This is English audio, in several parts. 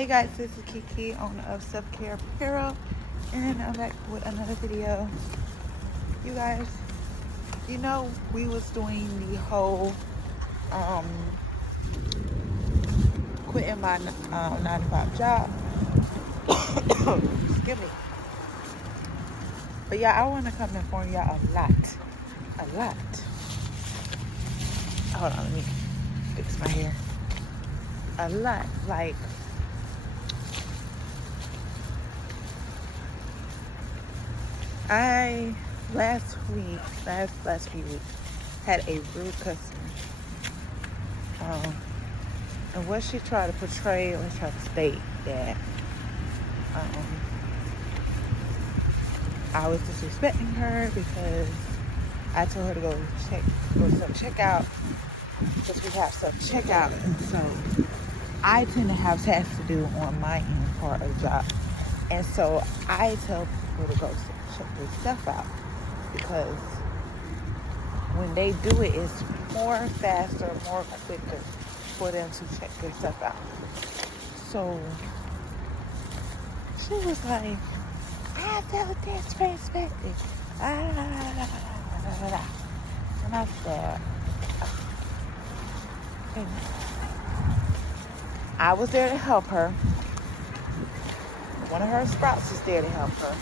Hey guys, this is Kiki, owner of Self Care Apparel, and I'm back with another video. You guys, we was doing the whole quitting my 9 to 5 job. Excuse me. But yeah, I want to come inform y'all a lot. Hold on, let me fix my hair. A lot, like. I last few weeks had a rude customer, and what she tried to portray or tried to state that I was disrespecting her because I told her to go self-checkout because we have self-checkout, and so I tend to have tasks to do on my end part of the job, and so I tell people to go check their stuff out because when they do it, it's more faster, more quicker for them to check their stuff out. So she was like, I felt disrespected. And I said, okay. I was there to help her. One of her sprouts was there to help her.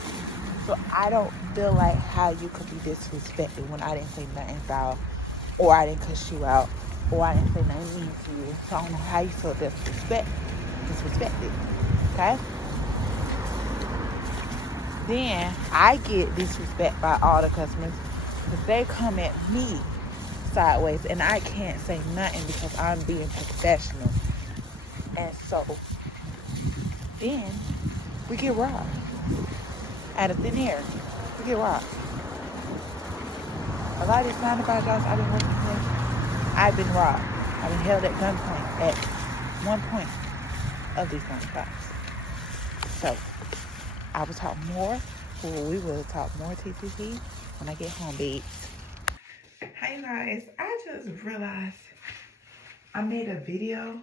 So I don't feel like how you could be disrespected when I didn't say nothing foul, or I didn't cuss you out, or I didn't say nothing mean to you. So I don't know how you feel disrespected. Okay? Then I get disrespect by all the customers because they come at me sideways and I can't say nothing because I'm being professional. And so then we get robbed. Out of thin air, we get robbed. A lot of these 9 to 5 jobs I've been working with, I've been robbed. I've been held at gunpoint at one point of these 9 to 5s. So I will talk more, or we will talk more TTT when I get home, babes. Hey guys, I just realized I made a video.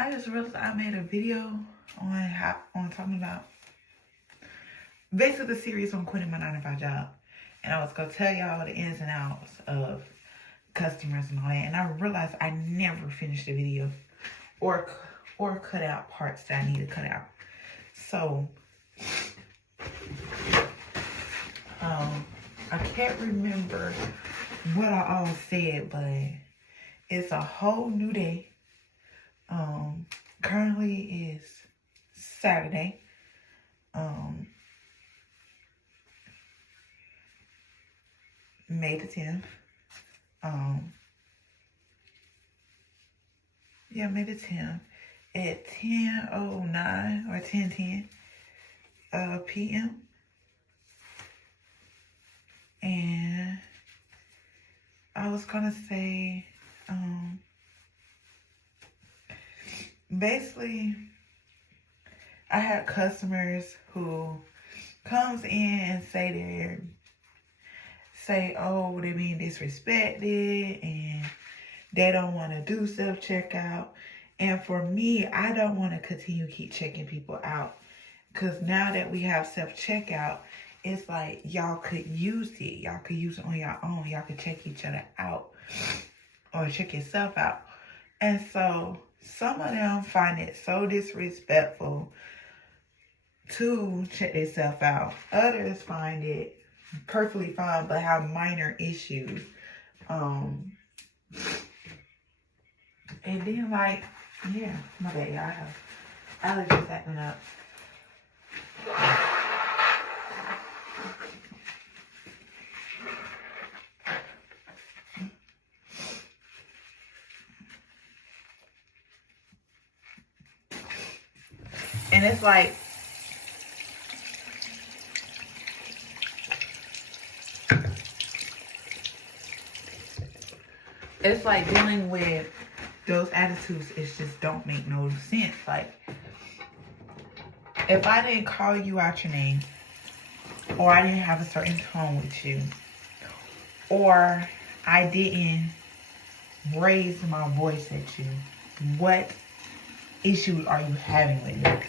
I just realized I made a video on talking about basically the series on quitting my 9 to 5 job. And I was going to tell y'all the ins and outs of customers and all that. And I realized I never finished the video or cut out parts that I need to cut out. So, I can't remember what I all said, but it's a whole new day. Currently is Saturday. May the 10th. May the 10th at 10:09 or 10:10 p.m. And I was gonna say, basically, I had customers who comes in and say, oh, they're being disrespected and they don't want to do self-checkout. And for me, I don't want to continue keep checking people out because now that we have self-checkout, it's like y'all could use it. Y'all could use it on your own. Y'all could check each other out or check yourself out. And so some of them find it so disrespectful to check themselves out. Others find it perfectly fine but have minor issues. And then my bad, I have allergies acting up. And it's like, dealing with those attitudes, it just don't make no sense. Like, if I didn't call you out your name, or I didn't have a certain tone with you, or I didn't raise my voice at you. What issue are you having with me?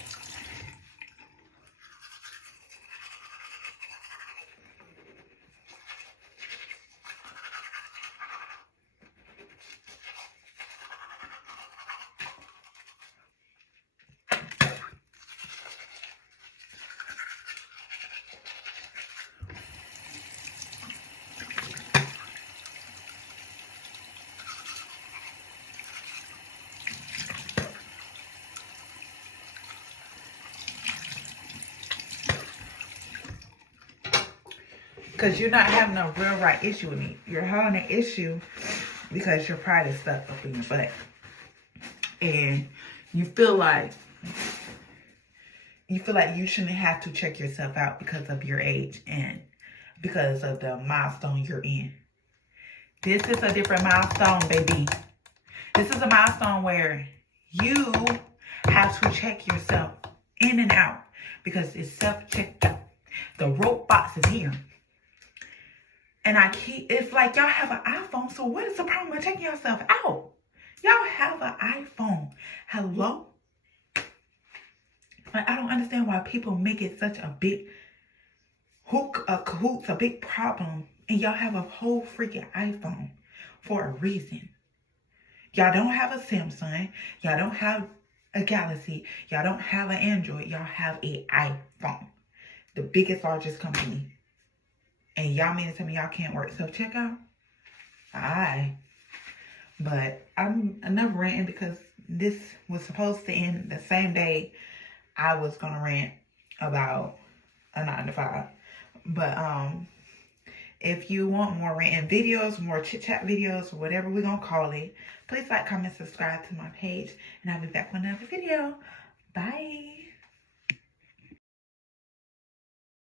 Because you're not having a real right issue with me. You're having an issue because your pride is stuck up in your butt. And you feel like you shouldn't have to check yourself out because of your age and because of the milestone you're in. This is a different milestone, baby. This is a milestone where you have to check yourself in and out because it's self-checked out. The rope box is here. And it's like y'all have an iPhone, so what is the problem with checking yourself out? Y'all have an iPhone. Hello? Like, I don't understand why people make it such a big cahoots, a big problem, and y'all have a whole freaking iPhone for a reason. Y'all don't have a Samsung. Y'all don't have a Galaxy. Y'all don't have an Android. Y'all have an iPhone. The biggest, largest company. And y'all mean to tell me y'all can't work self-checkout? Alright. But I'm enough ranting because this was supposed to end the same day I was going to rant about a 9 to 5. But if you want more ranting videos, more chit-chat videos, whatever we're going to call it, please like, comment, subscribe to my page. And I'll be back with another video. Bye.